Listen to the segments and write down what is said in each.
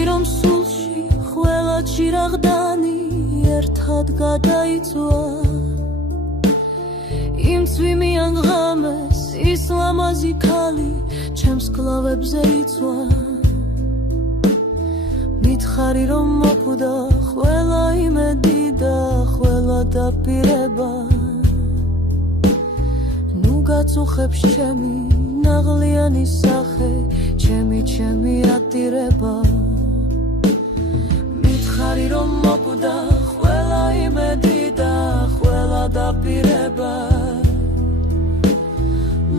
მითხარი რომ სულში ყველა ჭირაღდანი ერთად გადაიწვა იმ წვიმიან ღამეს ის ლამაზი ქალი ჩემს კლავებზე იწვა მითხარი რომ მოკვდა ყველა იმედი და ყველა დაპირება ნუ გაწუხებს ჩემი ნაღლიანი სახე ჩემი ატირება მითხარი რომ მოკვდა ყველა იმედი და ყველა დაპირება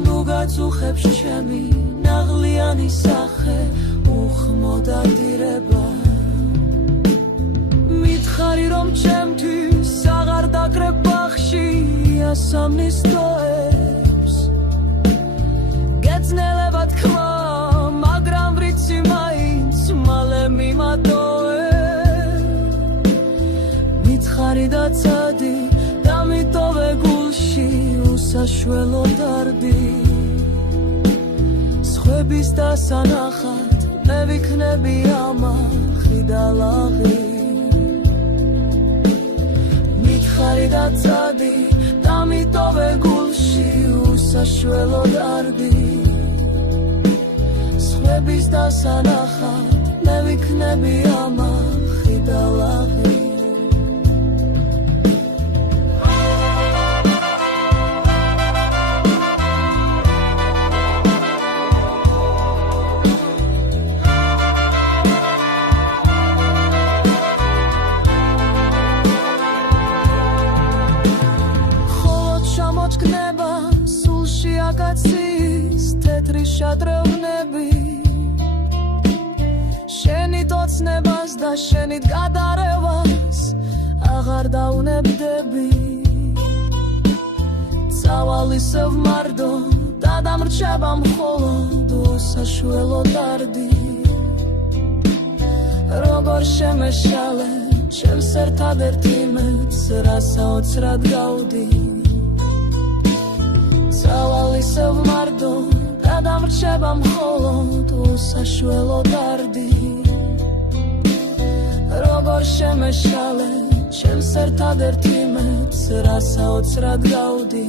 ნუ გაწუხებს ჩემი ნაღლიანი სახე უხმოდ ატირება მითხარი რომ ჩემთვის აღარ დაკრებ ბაღში ასამნის ტოებს გეცნელება თქმა მაგრამ ვრიცი მაინც მალე მიმატოვე მითხარი და ცადი დამიტოვე გულში უსაშველო დარდი სხვების დასანახად მე ვიქნები ამახი და ლაღი მითხარი და ცადი დამიტოვე გულში უსაშველო დარდი სხვების დასანახად მე ვიქნები ამახი და ლაღი აკაცის თეთრი შადრევნები შენი თოცნებას და შენით გადარევას აღარ დაუნებდები წავალისევ მარტო და დამრჩება მხოლოდ უსაშველო დარდი როგორ შემეშალე ჩემს ერთადერთ იმედს რასაოცრად გავდი წავალისევ მარტო და დამრჩება მხოლოდ უსაშველო დარდი როგორ შემეშალე ჩემს ერთადერთ იმედს რასაოცრად გავდი